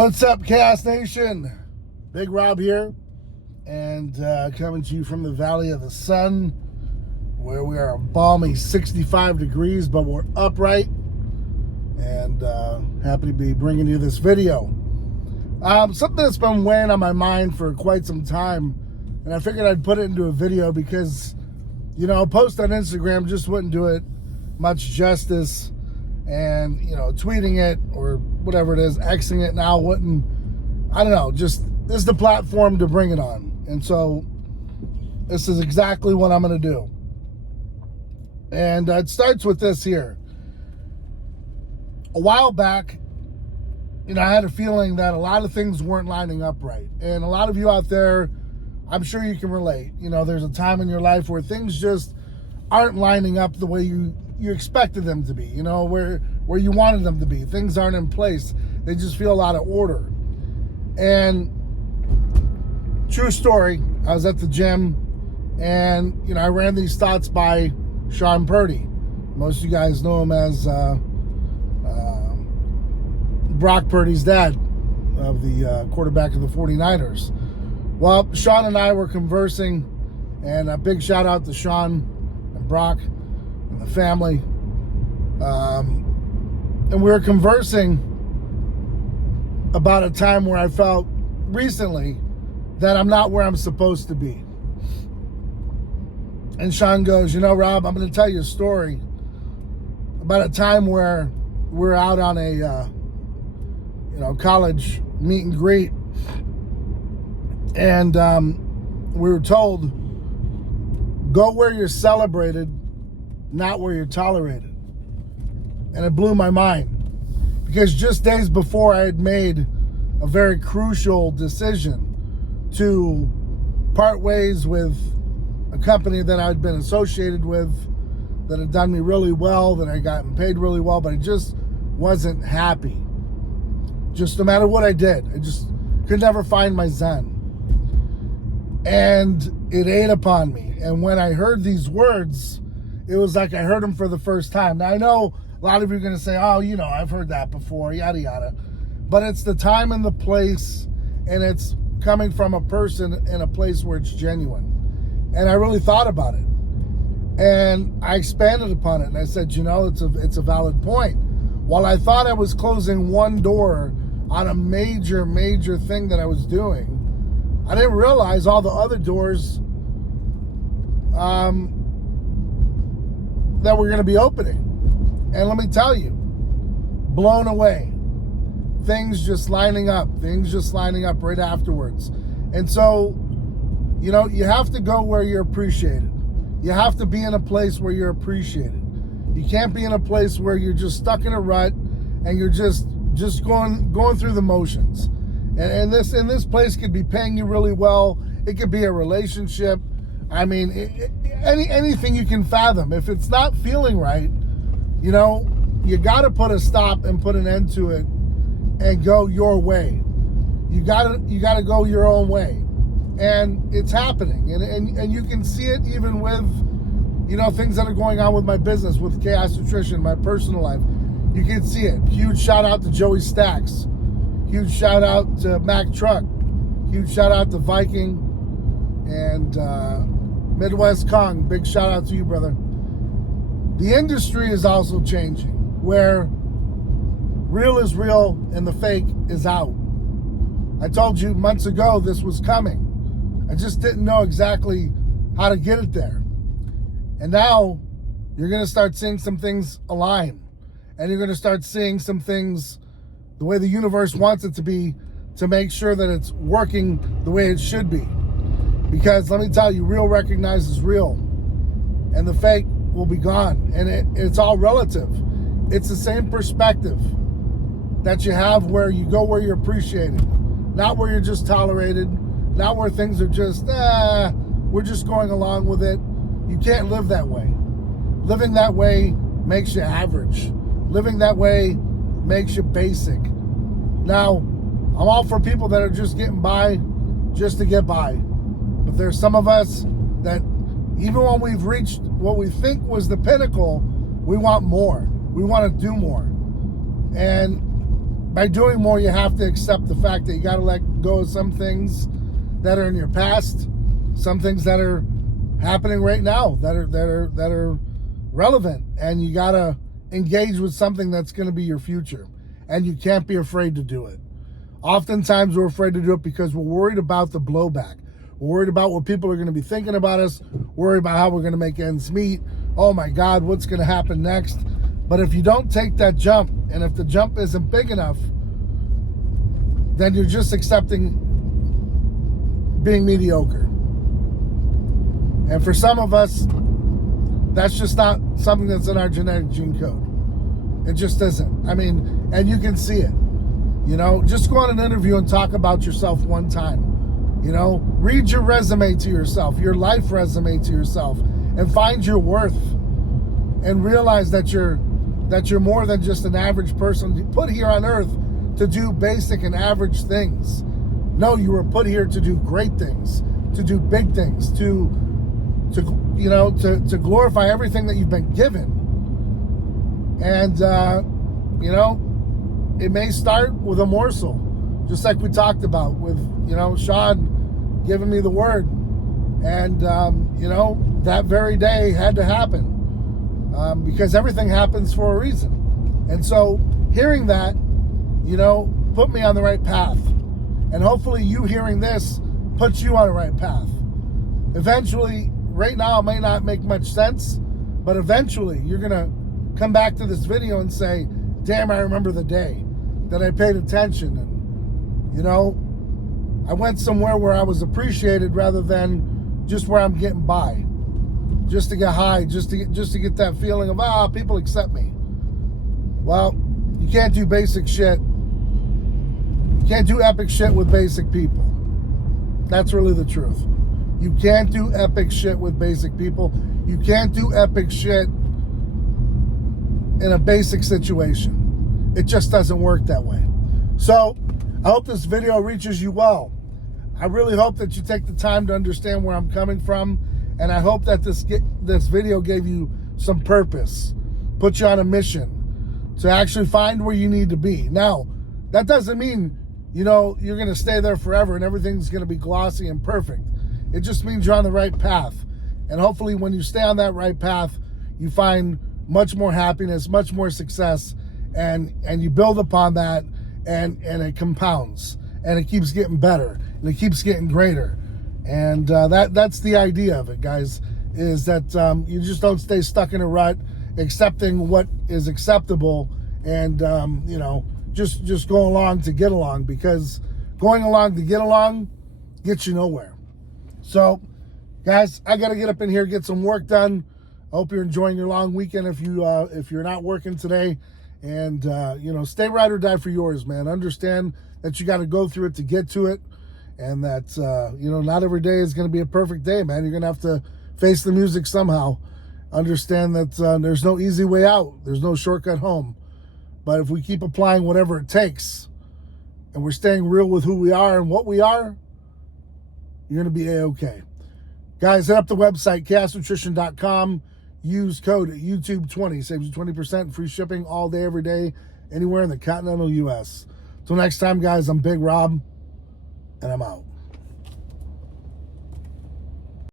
What's up, Chaos Nation? Big Rob here, and coming to you from the Valley of the Sun, where we are a balmy 65 degrees, but we're upright, and happy to be bringing you this video. Something that's been weighing on my mind for quite some time, and I figured I'd put it into a video because, you know, a post on Instagram just wouldn't do it much justice, and, you know, tweeting it or whatever it is, Xing it now wouldn't, I don't know, just, this is the platform to bring it on. And so this is exactly what I'm going to do. And it starts with this here. A while back, you know, I had a feeling that a lot of things weren't lining up right. And a lot of you out there, I'm sure you can relate. You know, there's a time in your life where things just aren't lining up the way you expected them to be, you know, where you wanted them to be. Things aren't in place. They just feel out of order. And true story, I was at the gym and, you know, I ran these thoughts by Sean Purdy. Most of you guys know him as Brock Purdy's dad, of the quarterback of the 49ers. Well, Sean and I were conversing, and a big shout out to Sean and Brock and the family. And we were conversing about a time where I felt recently that I'm not where I'm supposed to be. And Sean goes, you know, Rob, I'm going to tell you a story about a time where we're out on a, college meet and greet. And we were told, go where you're celebrated, not where you're tolerated. And it blew my mind, because just days before I had made a very crucial decision to part ways with a company that I'd been associated with, that had done me really well, that I gotten paid really well, but I just wasn't happy. Just no matter what I did, I just could never find my zen. And it ate upon me. And when I heard these words, it was like I heard them for the first time. Now, I know a lot of you are going to say, oh, you know, I've heard that before, yada, yada. But it's the time and the place, and it's coming from a person in a place where it's genuine. And I really thought about it. And I expanded upon it, and I said, you know, it's a valid point. While I thought I was closing one door on a major, major thing that I was doing, I didn't realize all the other doors that were going to be opening. And let me tell you, blown away. Things just lining up right afterwards. And so, you know, you have to go where you're appreciated. You have to be in a place where you're appreciated. You can't be in a place where you're just stuck in a rut and you're just going through the motions. And this place could be paying you really well. It could be a relationship. I mean, anything you can fathom. If it's not feeling right, you know, you got to put a stop and put an end to it and go your way. You got to go your own way. And it's happening. And you can see it even with, you know, things that are going on with my business, with Chaos Nutrition, my personal life. You can see it. Huge shout out to Joey Stacks. Huge shout out to Mac Truck. Huge shout out to Viking and Midwest Kong. Big shout out to you, brother. The industry is also changing, where real is real and the fake is out. I told you months ago this was coming. I just didn't know exactly how to get it there. And now you're going to start seeing some things align. And you're going to start seeing some things the way the universe wants it to be, to make sure that it's working the way it should be. Because let me tell you, real recognizes real. And the fake will be gone. And it's all relative. It's the same perspective that you have where you go where you're appreciated. Not where you're just tolerated. Not where things are just, we're just going along with it. You can't live that way. Living that way makes you average. Living that way makes you basic. Now, I'm all for people that are just getting by just to get by. But there's some of us that even when we've reached what we think was the pinnacle, we want more. We want to do more. And by doing more, you have to accept the fact that you got to let go of some things that are in your past, some things that are happening right now that are relevant, and you got to engage with something that's going to be your future, and you can't be afraid to do it. Oftentimes we're afraid to do it because we're worried about the blowback. We're worried about what people are going to be thinking about us, worried about how we're going to make ends meet. Oh my God, what's going to happen next? But if you don't take that jump, and if the jump isn't big enough, then you're just accepting being mediocre. And for some of us, that's just not something that's in our genetic gene code. It just isn't. I mean, and you can see it. You know, just go on an interview and talk about yourself one time. You know, read your resume to yourself, your life resume to yourself, and find your worth, and realize that you're more than just an average person put here on earth to do basic and average things. No, you were put here to do great things, to do big things, to glorify everything that you've been given. And you know, it may start with a morsel, just like we talked about with, you know, Sean giving me the word. And, you know, that very day had to happen because everything happens for a reason. And so hearing that, you know, put me on the right path. And hopefully you hearing this puts you on the right path. Eventually, right now it may not make much sense, but eventually you're going to come back to this video and say, damn, I remember the day that I paid attention, and, you know, I went somewhere where I was appreciated rather than just where I'm getting by, just to get high, just to get that feeling of, people accept me. Well, you can't do basic shit. You can't do epic shit with basic people. That's really the truth. You can't do epic shit with basic people. You can't do epic shit in a basic situation. It just doesn't work that way. So I hope this video reaches you well. I really hope that you take the time to understand where I'm coming from, and I hope that this video gave you some purpose, put you on a mission to actually find where you need to be. Now, that doesn't mean, you know, you're going to stay there forever and everything's going to be glossy and perfect. It just means you're on the right path. And hopefully when you stay on that right path, you find much more happiness, much more success, and you build upon that, and it compounds, and it keeps getting better, and it keeps getting greater. And that's the idea of it, guys, is that you just don't stay stuck in a rut, accepting what is acceptable, and you know, just go along to get along, because going along to get along gets you nowhere. So, guys, I got to get up in here, get some work done. I hope you're enjoying your long weekend if you're not working today. And, you know, stay ride or die for yours, man. Understand that you got to go through it to get to it. And that, you know, not every day is going to be a perfect day, man. You're going to have to face the music somehow. Understand that there's no easy way out. There's no shortcut home. But if we keep applying whatever it takes, and we're staying real with who we are and what we are, you're going to be A-okay. Guys, hit up the website, chaosnutrition.com. Use code YouTube20. Saves you 20%, free shipping all day, every day, anywhere in the continental U.S. Till next time, guys, I'm Big Rob, and I'm out.